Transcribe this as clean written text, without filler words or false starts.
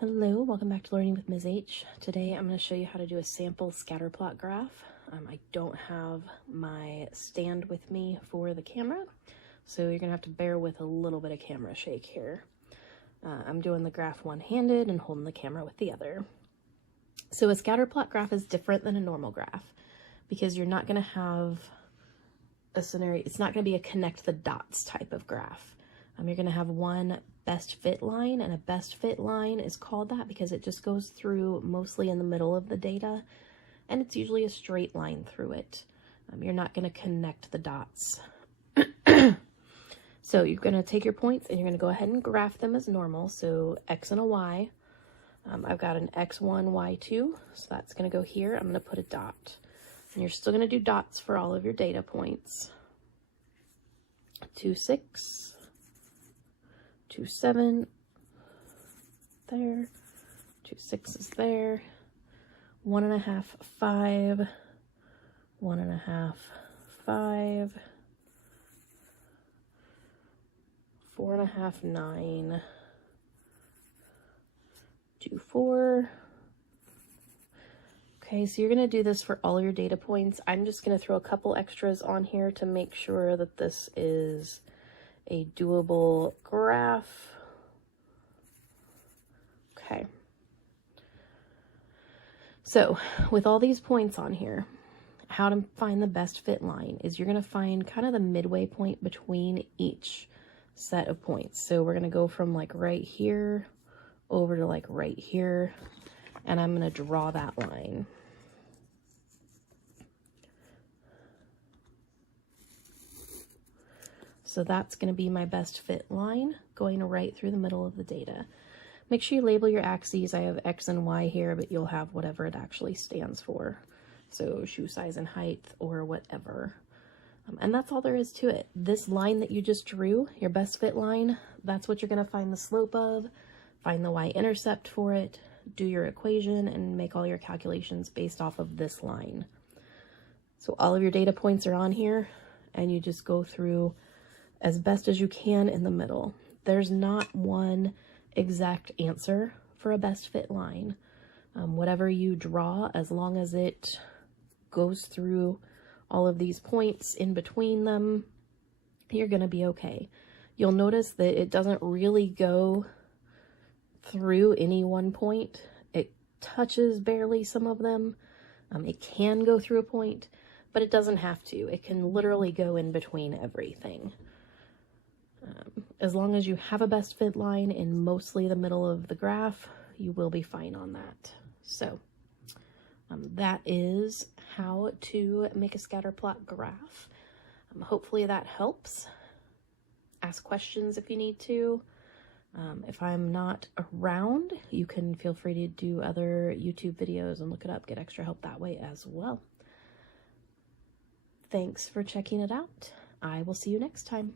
Hello, welcome back to Learning with Ms. H. Today I'm going to show you how to do a sample scatter plot graph. I don't have my stand with me for the camera, so you're going to have to bear with a little bit of camera shake here. I'm doing the graph one-handed and holding the camera with the other. So a scatter plot graph is different than a normal graph because you're not going to have a scenario, it's not going to be a connect the dots type of graph. You're going to have one best fit line, and a best fit line is called that because it just goes through mostly in the middle of the data, and it's usually a straight line through it. You're not going to connect the dots. So you're going to take your points and you're going to go ahead and graph them as normal. So X and a Y. I've got an X1, Y2, so that's going to go here. I'm going to put a dot. And you're still going to do dots for all of your data points. 2, 6. 2, 7, there, 2, 6 is there, 1.5, 5, 1.5, 5, 4.5, 9, 2, 4. Okay, so you're going to do this for all your data points. I'm just going to throw a couple extras on here to make sure that this is a doable graph. Okay. So with all these points on here, how to find the best fit line is you're going to find kind of the midway point between each set of points. So we're going to go from like right here over to like right here, and I'm going to draw that line. So that's going to be my best fit line going right through the middle of the data. Make sure you label your axes. I have X and Y here, but you'll have whatever it actually stands for. So shoe size and height or whatever. And that's all there is to it. This line that you just drew, your best fit line, that's what you're going to find the slope of, find the y-intercept for it, do your equation, and make all your calculations based off of this line. So all of your data points are on here, and you just go through as best as you can in the middle. There's not one exact answer for a best fit line. Whatever you draw, as long as it goes through all of these points in between them, you're going to be okay. You'll notice that it doesn't really go through any one point. It touches barely some of them. It can go through a point, but it doesn't have to. It can literally go in between everything. As long as you have a best fit line in mostly the middle of the graph, you will be fine on that. So that is how to make a scatter plot graph. Hopefully that helps. Ask questions if you need to. If I'm not around, you can feel free to do other YouTube videos and look it up, get extra help that way as well. Thanks for checking it out. I will see you next time.